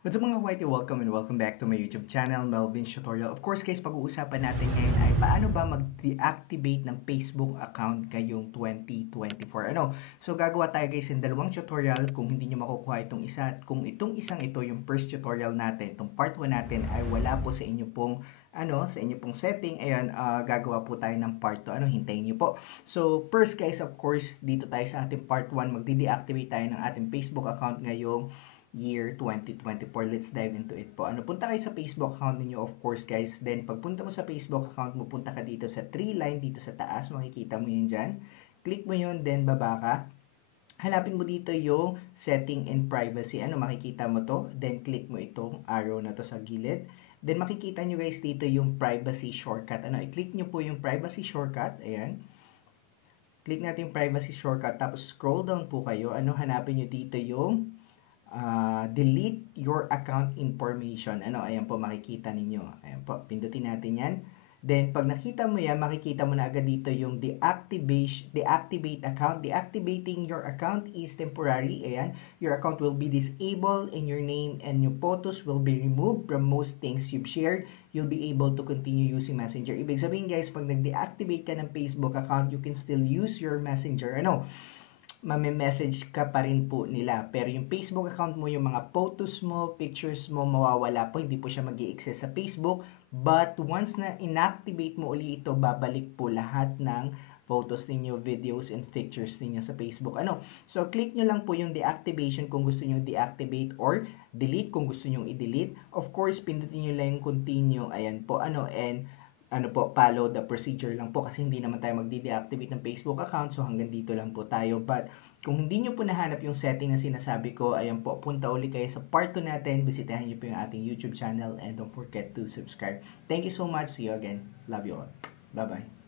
What's up mga whitey? Welcome and welcome back to my YouTube channel, Melvin's Tutorial. Of course guys, pag-uusapan natin ngayon ay paano ba mag-deactivate ng Facebook account ngayong 2024. So gagawa tayo guys ng dalawang tutorial kung hindi nyo makukuha itong isa. At kung itong isang ito, yung first tutorial natin, itong part 1 natin ay wala po sa inyo pong sa inyo pong setting, ayan, gagawa po tayo ng part 2, hintayin nyo po. So, first guys, of course, dito tayo sa ating part 1, magde-deactivate tayo ng ating Facebook account ngayong year 2024. Let's dive into it po. Punta kayo sa Facebook account niyo, of course guys. Then pagpunta mo sa Facebook account mo, punta ka dito sa 3 line dito sa taas, makikita mo yun dyan. Click mo yun, then baba ka. Hanapin mo dito yung setting and privacy. Makikita mo to. Then click mo itong arrow na to sa gilid. Then makikita nyo guys dito yung privacy shortcut. I-click nyo po yung privacy shortcut. Ayan. Click natin yung privacy shortcut. Tapos scroll down po kayo. Hanapin nyo dito yung delete your account information. Ayan po, makikita ninyo. Ayan po, pindutin natin yan. Then, pag nakita mo yan, makikita mo na agad dito yung deactivate account. Deactivating your account is temporary. Ayan, your account will be disabled and your name and your photos will be removed from most things you've shared. You'll be able to continue using Messenger. Ibig sabihin guys, pag nag-deactivate ka ng Facebook account, you can still use your Messenger. Message ka pa rin po nila. Pero yung Facebook account mo, yung mga photos mo, pictures mo, mawawala po. Hindi po siya mag-i-access sa Facebook. But once na inactivate mo uli ito, babalik po lahat ng photos ninyo, videos, and pictures ninyo sa Facebook. So, click nyo lang po yung deactivation kung gusto nyo deactivate or delete kung gusto nyo i-delete. Of course, pindutin nyo lang yung continue. Ayan po, follow the procedure lang po kasi hindi naman tayo magde-deactivate ng Facebook account, so hanggang dito lang po tayo. But kung hindi nyo po nahanap yung setting na sinasabi ko, ayan po, punta uli kayo sa part 2 natin, bisitahin nyo po yung ating YouTube channel and don't forget to subscribe. Thank you so much. See you again. Love you all. Bye-bye.